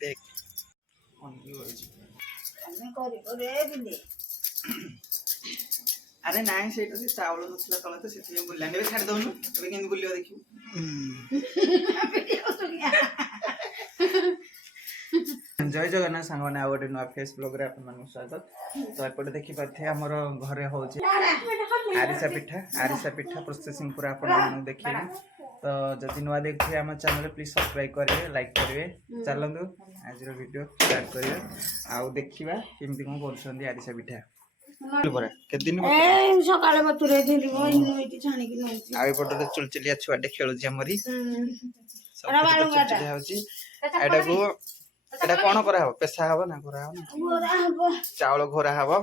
देख अरे नाଇଁ ସେଇଟା ସେ ଚାଉଳ ନଥିଲା ତଳେ ତ ସେଥିପାଇଁ ବୁଲିଲାନି ଏବେ ଛାଡ଼ି ଦଉନୁ ଏବେ କେମିତି ବୁଲିବ ଦେଖିବୁ जय जगन्नाथ सांग मैंने गोटे नुआ फेस ब्लॉग रे अपन मन स्वागत तो एपटे देखि पाथे हमर घरे होउची आरिसा पिठा प्रोसेसिंग पूरा अपन मन देखिबे तो जदि नुआ देखि हम चैनल प्लीज सब्सक्राइब करिवे लाइक करिवे चलंदु आज रो वीडियो स्टार्ट करिवे आ देखिबा केमति कोन करछंदी आरिसा पिठा पर के दिन ए सकाळे बतुरे देली वो इनोइटी छाणी कि नोइटी आ एपटे चुलचुलिया छुआटे खेलुची हमरी अरे बालू गाटा होची एटा को एटा कोन करा हो पेशा हबो ना घोरा हो ना घोरा हबो चावल घोरा हबो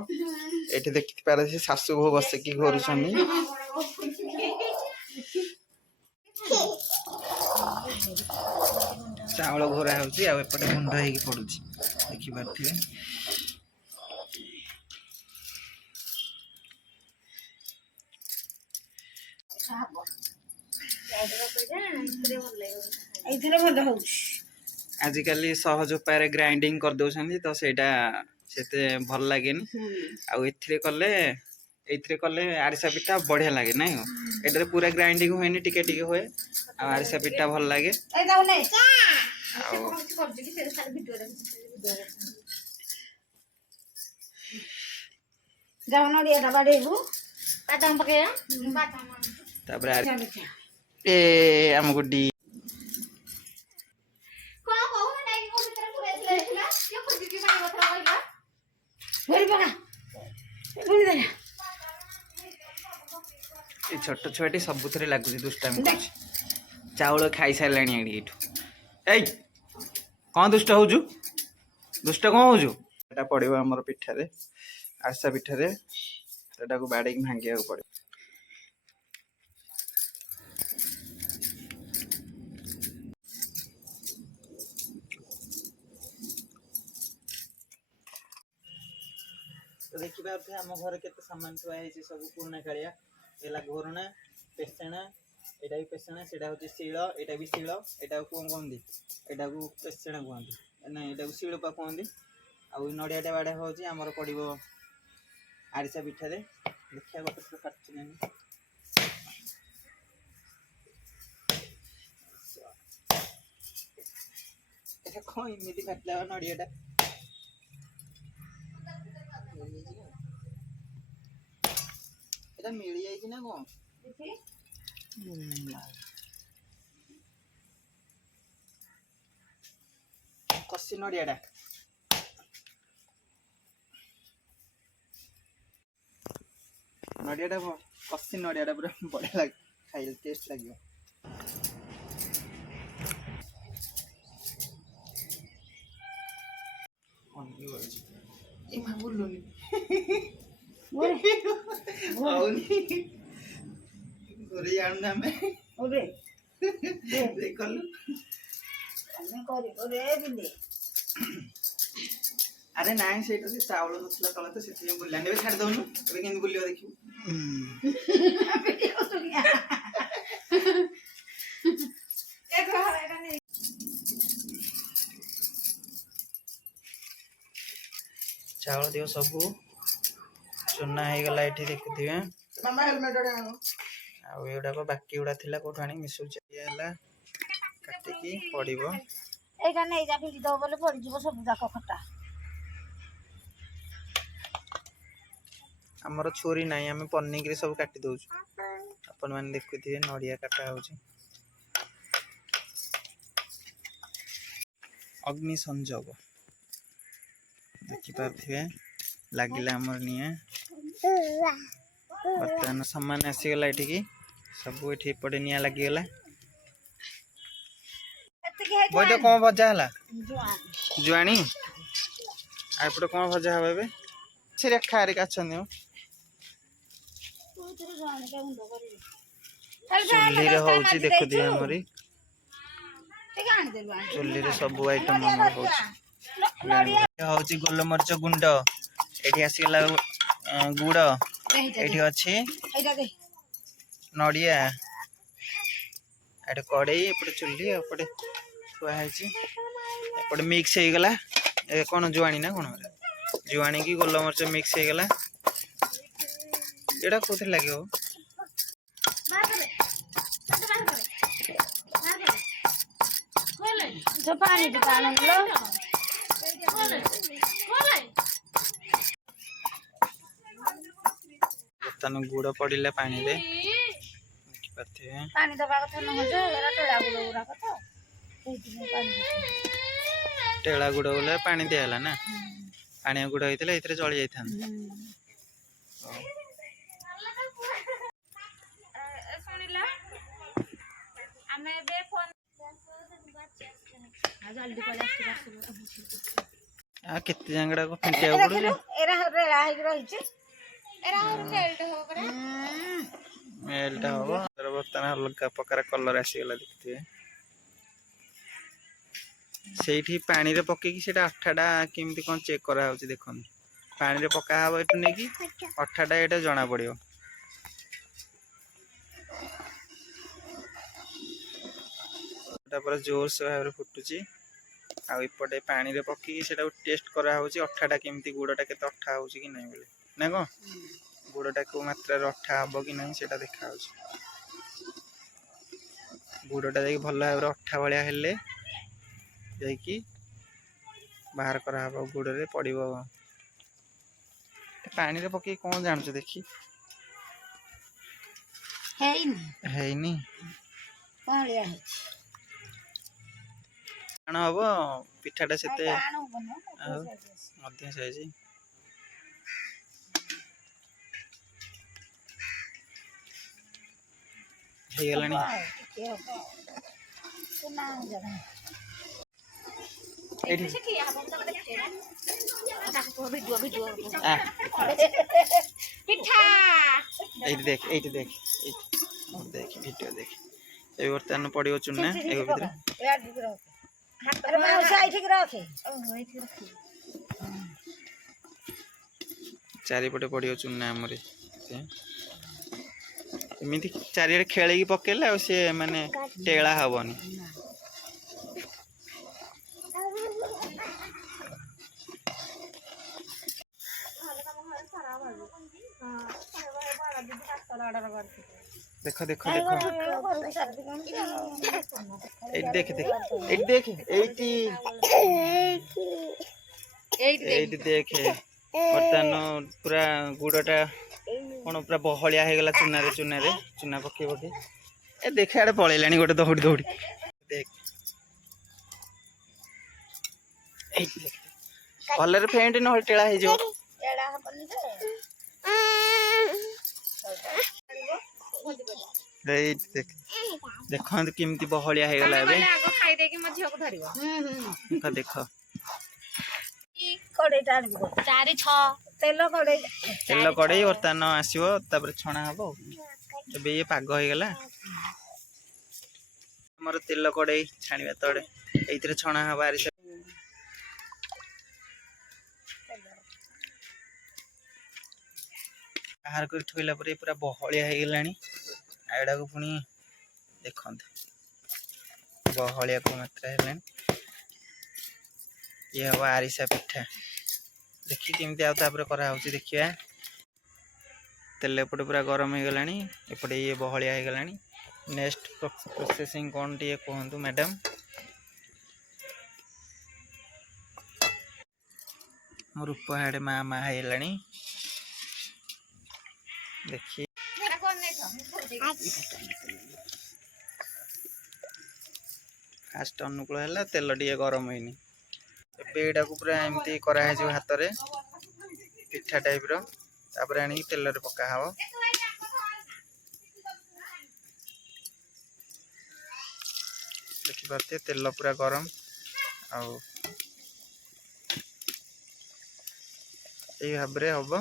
एठी देखि पारे से सासु भो बसे की घोरु छनी चावल घोरा होची आ एपटे मुंड हेकी पडुची देखि पारथिबे आजिकल सहज उपाय ग्राइंडिंग कर दौरान तो सेटा सेते भल लगे कले आरिसा पिठा बढ़िया लगे ना ये पूरा ग्राइंडिंग हुए टिके टिके हुए आरिसा पिठा भल लगे ए आम गुड्डी छोट छुआटी सबुथ लगुच दुष्टामी चाउल खाई सारे कौन दुष्ट हो दुष्ट कौन हो पड़ो आम पिठारे आरिसा पिठारे को बाड़े भांगा पड़े तो देखिए आम घर के सामान थुआ सब पुराना कालिया एला घोरणा पेसेणा एटा भी पेसेणा सेटा होची शिळ एटा भी शिळ एटा कोन कोंदी एटा को पेसेणा कोंदी ना एटा को शिळ पा कोंदी आ नडियाटा बाडा होची हमर पडिबो आरिसा पिठा रे देखिया गोटे से काटछि नै एटा कोन इमिति काटला नडियाटा एटा मिली जाई ना कोन देखि कसी नडियाटा नडियाटा कसी नडियाटा पूरा बढ़िया लाग खाइल टेस्ट लागियो ए मा बोललोनी गोरे आना में ओरे देखलु ଆମେ କରିବ रे बिले अरे नाଇଁ ସେଇଟା ସେ ଚାଉଳ ନଥିଲା ତଳେ ତ ସେଥିପାଇଁ ବୁଲିଲାନି ଏବେ ଛାଡ଼ି ଦଉନୁ ଏବେ କେମିତି ବୁଲିବ ଦେଖିବୁ चावल दियो सब चुना हो गला ये देखुए मामा हेलमेट आउटा को बाकी गुड़ा थी कौट आनी मिसू काटिकी पड़ो आमर छुरी ना आम पनिकी सब काटी दौ अपन मैंने देखुए नड़िया काटा हो अग्नि संजोग देखिपे लगिला आमर निआ बर्तमान सामान आसीगला ये सब ये पटे निआ लगिगला बईटा कौन भजा है जुआनी आपटे कौन भजा हम ए से रेखा हेरिका चुली हूँ देखु दिए आमरी चुली सब आइटम हूँ गोलमरीच गुंड ये आसीगला गुड़ ये अच्छी नड़िया एटे कड़े एपटे चुली एपटे थुआई ଗୋଟେ ମିକ୍ସ ହେଇଗଲା ଏ କଣ ଜୁଆଣି ନା କଣ ଜୁଆଣି କି ଗୋଲମରିଚ ମିକ୍ସ ହେଇଗଲା ଏଟା କୋଉଥିରେ ଲାଗିବ ବର୍ତ୍ତମାନ ଗୁଡ଼ ପଡ଼ିଲା ପାଣିରେ ପାଣି ଦବା କଥା ନୁହଁ ଯେ ଏରା ଟେଳା ଗୁଡ ଗୁଡାକ ତ ସେଇଥିପାଇଁ ପାଣି ଟେଳା ଗୁଡ଼ ବୋଲେ ପାଣି ଦିଆହେଲା ନା ପାଣିଆ ଗୁଡ଼ ହେଇଥିଲେ ଏଥିରେ ଜଳି ଯାଇଥାନ୍ତା ଶୁଣିଲା ଆମେ ଏବେ ଫୋନ ଜଲ୍ଦି ପଳେଇ ଆଉ କେତେ ଜାଙ୍ଗଡ଼ାକୁ ଫେଣ୍ଟିବାକୁ ପଡୁଛି ଏରା ରେଳା ହେଇକି ରହିଛି ମେଲଟା ହବ ବର୍ତ୍ତମାନ ଅଲଗା ପ୍ରକାର କଲର ଆସିଗଲା ଦେଖିଥିବେ ସେଇଠି ପାଣିରେ ପକେଇକି ସେଇଟା ଅଠାଟା କେମିତି କଣ ଚେକ୍ କରାହେଉଛି ଦେଖନ୍ତୁ ପାଣିରେ ପକା ହବ ଏଠୁ ନେଇକି ଅଠାଟା ଏଇଟା ଜଣା ପଡିବ ତାପରେ ଜୋରସେ ଭାବରେ ଫୁଟୁଛି ଆଉ ଏପଟେ ପାଣିରେ ପକେଇକି ସେଟାକୁ ଟେଷ୍ଟ କରାହେଉଛି ଅଠାଟା କେମିତି ଗୁଡ଼ଟା କେତେ ଅଠା ହେଉଛି କି ନାହିଁ ବୋଲି ନା କଣ ଗୁଡ଼ଟା କେଉଁ ମାତ୍ରାରେ ଅଠା ହେବ କି ନାହିଁ ସେଇଟା ଦେଖାହେଉଛି ଗୁଡ଼ଟା ଯାଇକି ଭଲ ଭାବରେ ଅଠା ଭଳିଆ ହେଲେ ଯାଇକି ବାହାର କରାହେବ ଗୁଡ଼ରେ ପଡ଼ିବ ପାଣିରେ ପକେଇ କଣ ଜାଣୁଛ ଦେଖି ହେଇନି କଅଁଳିଆ ହେଇଛି ଟାଣ ହବ ପିଠାଟା ସେତେ ମଧ୍ୟ ସାଇଜ ହେଇଗଲାଣି ଏଇଠି ଦେଖ ଭିଡ଼ିଓ ଦେଖ ଏ ବର୍ତ୍ତମାନ ପଡ଼ିବ ଚୁନା ଏ ଭିତରେ ଚାରିପଟେ ପଡ଼ିବ ଚୁନା ଆମର ଏମିତି ଚାରିଆଡ଼େ ଖେଳେଇକି ପକେଇଲେ ଆଉ ସିଏ ମାନେ ଟେଳା ହବନି ଦେଖ ଦେଖ ଦେଖ ଏଇଠି ଦେଖେ ଏଇଠି ଦେଖେ ବର୍ତ୍ତମାନ ପୁରା ଗୁଡ଼ଟା କଣ ପୁରା ବହଳିଆ ହେଇଗଲା ଚୁନା ପକେଇ ଏ ଦେଖେ ଆଡେ ପଳେଇଲାଣି ଗୋଟେ ଦୌଡ଼ି ଦେଖ ଭଲରେ ଫେଣ୍ଟ ନହେଲେ ଟେଳା ହେଇଯିବ ଦେଖନ୍ତୁ କେମିତି ବହଳିଆ ହେଇଗଲା ଏବେ ଦେଖ ତେଲ କଡ଼େଇ ବର୍ତ୍ତମାନ ଆସିବ ତାପରେ ଛଣା ହବ ଏବେ ଇଏ ପାଗ ହେଇଗଲା ଆମର ତେଲ କଡ଼େଇ ଛାଣିବା ତଳେ ଏଇଥିରେ ଛଣା ହବ ଆରିସା ବାହାର କରି ଥୋଇଲା ପରେ ପୁରା ବହଳିଆ ହେଇଗଲାଣି ଆଉ ଏଟାକୁ ପୁଣି ଦେଖନ୍ତୁ ବହଳିଆ କୋଉ ମାତ୍ରା ହେଲାଣି ଇଏ ହବ ଆରିସା ପିଠା ଦେଖି କେମିତି ଆଉ ତାପରେ କରାହେଉଛି ଦେଖିବା ତେଲ ଏପଟେ ପୁରା ଗରମ ହେଇଗଲାଣି ଏପଟେ ଇଏ ବହଳିଆ ହେଇଗଲାଣି ନେକ୍ସଟ ପ୍ରୋସେସିଂ କ'ଣ ଟିକେ କୁହନ୍ତୁ ମ୍ୟାଡ଼ାମ ମୋ ରୂପ ହାଡ଼େ ମା ହେଇଗଲାଣି ଦେଖି ଫାଷ୍ଟ ଅନୁକୂଳ ହେଲା ତେଲ ଟିକେ ଗରମ ହେଇନି ଏବେ ଏଇଟାକୁ ପୁରା ଏମିତି କରାହେଇଯିବ ହାତରେ ପିଠା ଟାଇପର ତାପରେ ଆଣିକି ତେଲରେ ପକା ହବ ଦେଖିପାରୁଥିବେ ତେଲ ପୁରା ଗରମ ଆଉ ଏଇ ଭାବରେ ହବ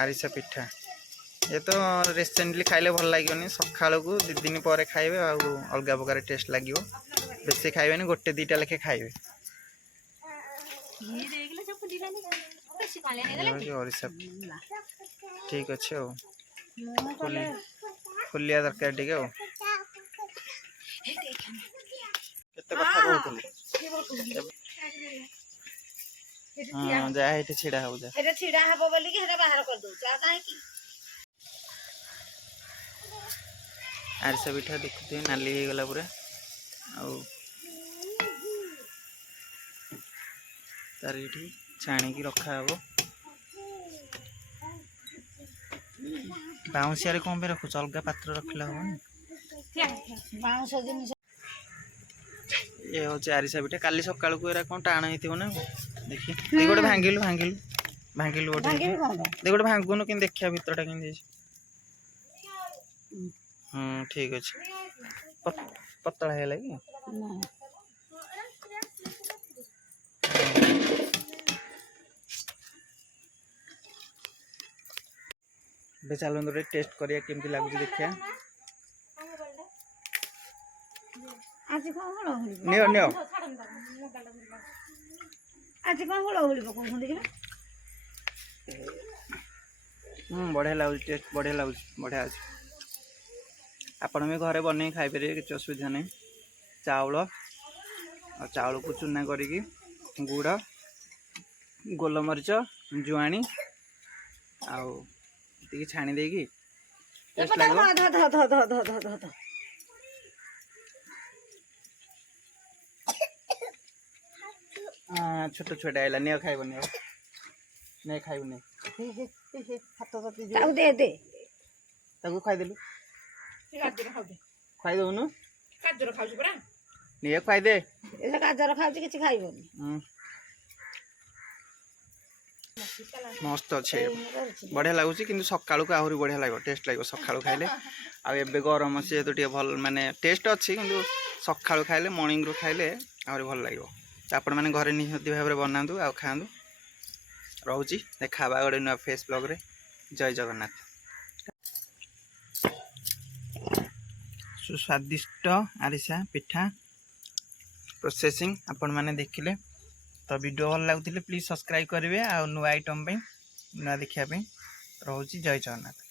ଆରିସା ପିଠା ये तो रिसेंटली खाइले भल लगे सकाळू 2 दिन पर खाइबे और अलग प्रकार टेस्ट लगे बेसी खाइबे गोटे 2टा लेखे खाइबे ठीक अच्छे फुलिया दरकार टे केते कथा कहतले ହଁ ଯାହା ଏଠି ଛିଡ଼ା ହଉ ଯା। ଏଟା ଛିଡ଼ା ହବ ବୋଲିକି ହେଟା ବାହାର କରିଦଉଛି ଆଉ କାହିଁକି। ଆରିସା ପିଠା ଦେଖୁଥିବେ ନାଲି ହେଇଗଲା ପୁରା। ଆଉ ତାର ଏଠି ଛାଣିକି ରଖାହବ। ବାଉଁଶିଆରେ କ'ଣ ପାଇଁ ରଖୁଛ? ଅଲଗା ପାତ୍ର ରଖିଲେ ହବନି? ବାଉଁଶ ଜିନିଷ ଇଏ ହେଉଛି ଆରିସା ପିଠା। କାଲି ସକାଳକୁ ଏରା କ'ଣ ଟାଣ ହେଇଥିବ ନା ଦେଖି ଦେଖି ଗୋଟେ ଭାଙ୍ଗିଲୁ ଗୋଟେ ଦେଖି ଗୋଟେ ଭାଙ୍ଗୁନୁ କେମିତି ଦେଖିବା ଭିତରଟା କେମିତି ହେଇଛି। ଠିକ୍ ଅଛି। ପତଳା ହେଇଗଲା କି? ଏବେ ଚାଲନ୍ତୁ ଗୋଟେ ଟେଷ୍ଟ କରିବା କେମିତି ଲାଗୁଛି ଦେଖିବା। ଆଜି କ'ଣ ହୁଳହୁଳି ନିଅ ନିଅ। ଆଜି କ'ଣ ହୁଳହୁଳି ପକଉଛନ୍ତି କି? ବଢ଼ିଆ ଲାଗୁଛି, ଟେଷ୍ଟ ବଢ଼ିଆ ଲାଗୁଛି, ବଢ଼ିଆ ଅଛି। ଆପଣ ବି ଘରେ ବନେଇ ଖାଇପାରିବେ, କିଛି ଅସୁବିଧା ନାହିଁ। ଚାଉଳକୁ ଚୁନା କରିକି ଗୁଡ଼, ଗୋଲମରିଚ, ଜୁଆଣି ଆଉ ଟିକେ ଛାଣି ଦେଇକି ଟେଷ୍ଟ ଲାଗିବ। ଛୋଟ ଛୁଆଟା ଆଇଲା, ନିଅ ଖାଇବନି ଆଉ ନେ ଖାଇବୁନି। ତାକୁ ଦେ ଦେ ତାକୁ ଖାଇଦେଲୁ, ଖାଇଦେବୁନୁ। ନିଅ ଖାଇଦେ। ଗାଜର ଖାଉଛି କିଛି ଖାଇବନି। ମସ୍ତ ଅଛି, ବଢ଼ିଆ ଲାଗୁଛି। କିନ୍ତୁ ସକାଳକୁ ଆହୁରି ବଢ଼ିଆ ଲାଗିବ, ଟେଷ୍ଟ ଲାଗିବ ସକାଳୁ ଖାଇଲେ। ଆଉ ଏବେ ଗରମ ଅଛି ଯେହେତୁ ଟିକେ ଭଲ ମାନେ ଟେଷ୍ଟ ଅଛି, କିନ୍ତୁ ସକାଳୁ ଖାଇଲେ ମର୍ଣ୍ଣିଂରୁ ଖାଇଲେ ଆହୁରି ଭଲ ଲାଗିବ। ଆପଣମାନେ ଘରେ ନିହାତି ଭାବରେ ବନାନ୍ତୁ ଆଉ ଖାଆନ୍ତୁ। ରହୁଛି, ଦେଖା ହେବା ଗୋଟେ ନୂଆ ଫେସ୍ ବ୍ଲଗ୍ରେ। ଜୟ ଜଗନ୍ନାଥ। ସୁସ୍ୱାଦିଷ୍ଟ ଆରିସା ପିଠା ପ୍ରୋସେସିଂ ଆପଣମାନେ ଦେଖିଲେ। ତ ଭିଡ଼ିଓ ଭଲ ଲାଗୁଥିଲେ ପ୍ଲିଜ୍ ସବସ୍କ୍ରାଇବ୍ କରିବେ। ଆଉ ନୂଆ ଆଇଟମ୍ ପାଇଁ, ନୂଆ ଦେଖିବା ପାଇଁ ରହୁଛି। ଜୟ ଜଗନ୍ନାଥ।